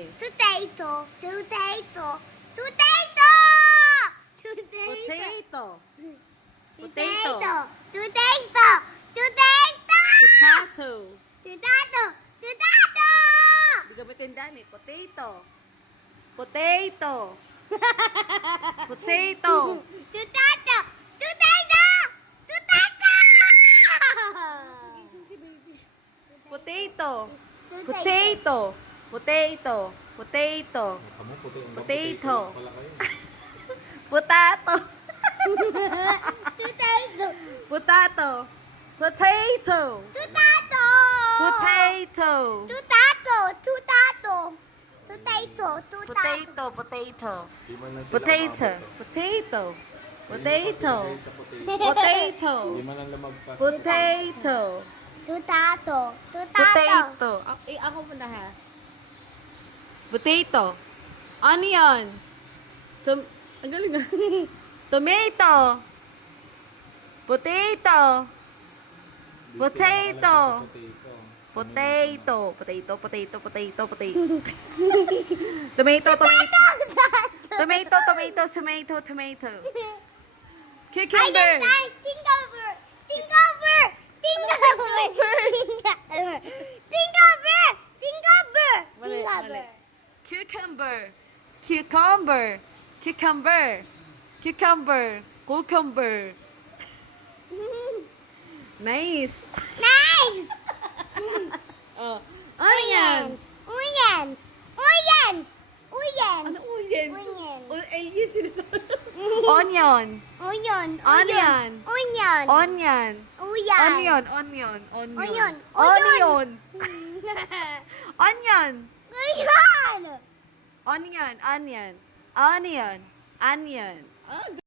Sige. Potato. Potato. Potato. Potato. Potato. Potato. Potato. Potato. Potato. Potato. Potato. Hindi gamitin dami. Potato. Potato. Potato. Potato. Potato. Potato. Potato. Potato. Potato. Potato. Kamu puti. Potato. Pala kayo. Potato. Potato. Potato. Potato. Potato. Potato. Potato. Potato. Potato. Potato. Potato. Di man lang sila Potato. umabot, oh. Potato. Hindi Potato. pa sila sa potato. Potato. Di man lang lumagpas. Potato. Potato. Potato. Ako muna ha. Potato. Onion. Ang galing na. Tomato. Potato. Di sila Potato. nakalagay sa Potato. Potato. Tomato. Tomato. Cucumber. Think over. Think over. Think over. Think over. Think over. Mali, Think mali. over. Cucumber. Nice. Nice. Oh. Onions. Onions. Onions. Onions. Ano onions? Onions. Aliens sinasabi. Onion. Onion. Onion. Onion. Onion. Onion. Onion. Onion. Onion. Onion. Onion. Onion. Onion. Onion. Onion. Ah,